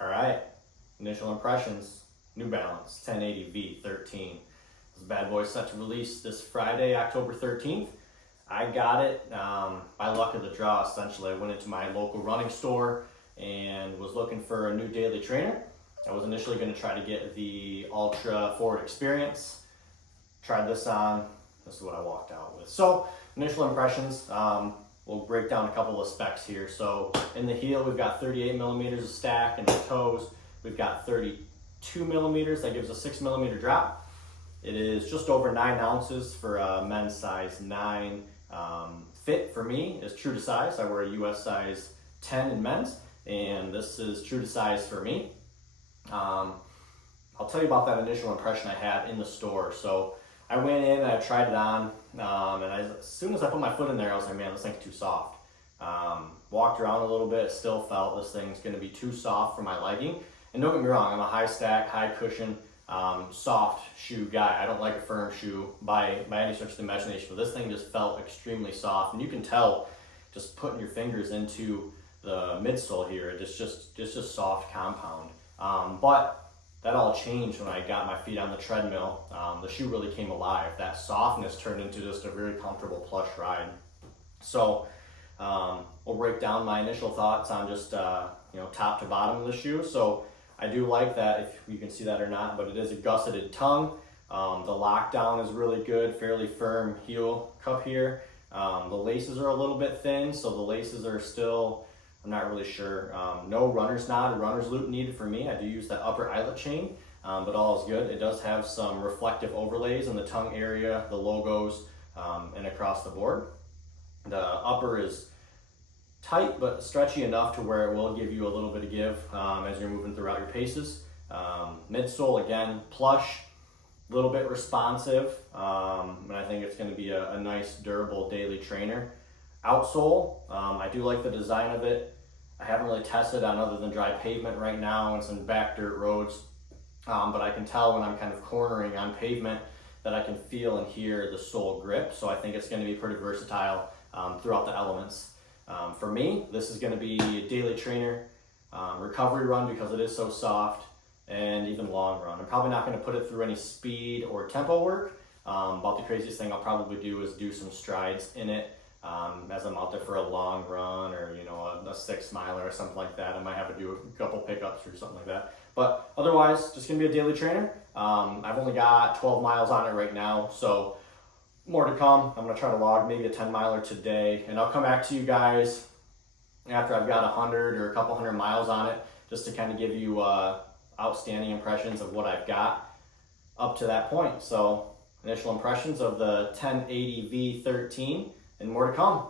All right, initial impressions, New Balance 1080 v13. This bad boy set to release this Friday, October 13th. I got it by luck of the draw, essentially. I went into my local running store and was looking for a new daily trainer. I was initially going to try to get the Ultra Forward Experience. Tried this on, this is what I walked out with. So, initial impressions, we'll break down a couple of specs here. So, in the heel, we've got 38 millimeters of stack. In the toes, we've got 32 millimeters. That gives a 6 millimeter drop. It is just over 9 ounces for a men's size 9. Fit for me is true to size. I wear a US size 10 in men's, and this is true to size for me. I'll tell you about that initial impression I had in the store. So I went in and I tried it on, and as soon as I put my foot in there, I was like, man, this thing's too soft. Walked around a little bit, still felt this thing's gonna be too soft for my liking. And don't get me wrong, I'm a high stack, high cushion, soft shoe guy. I don't like a firm shoe by any stretch of the imagination, but this thing just felt extremely soft. And you can tell just putting your fingers into the midsole here, it's just soft compound. But that all changed when I got my feet on the treadmill. The shoe really came alive. That softness turned into just a very comfortable plush ride. So we'll break down my initial thoughts on just top to bottom of the shoe. So I do like that, if you can see that or not, but it is a gusseted tongue. The lockdown is really good, fairly firm heel cup here. The laces are a little bit thin, so the laces are still, I'm not really sure. No runner's knot or runner's loop needed for me. I do use that upper eyelet chain, but all is good. It does have some reflective overlays in the tongue area, the logos, and across the board. The upper is tight but stretchy enough to where it will give you a little bit of give as you're moving throughout your paces. Midsole, again, plush, a little bit responsive, and I think it's going to be a nice, durable daily trainer. Outsole, I do like the design of it. I haven't really tested on other than dry pavement right now and some back dirt roads, but I can tell when I'm kind of cornering on pavement that I can feel and hear the sole grip, so I think it's going to be pretty versatile throughout the elements. For me, this is going to be a daily trainer, recovery run because it is so soft, and even long run. I'm probably not going to put it through any speed or tempo work. About the craziest thing I'll probably do is do some strides in it as I'm out there for a long run, or a 6 miler or something like that. I might have to do a couple pickups or something like that. But otherwise, just going to be a daily trainer. I've only got 12 miles on it right now, so more to come. I'm going to try to log maybe a 10 miler today, and I'll come back to you guys after I've got 100 or a couple hundred miles on it, just to kind of give you outstanding impressions of what I've got up to that point. So initial impressions of the 1080 v13, and more to come.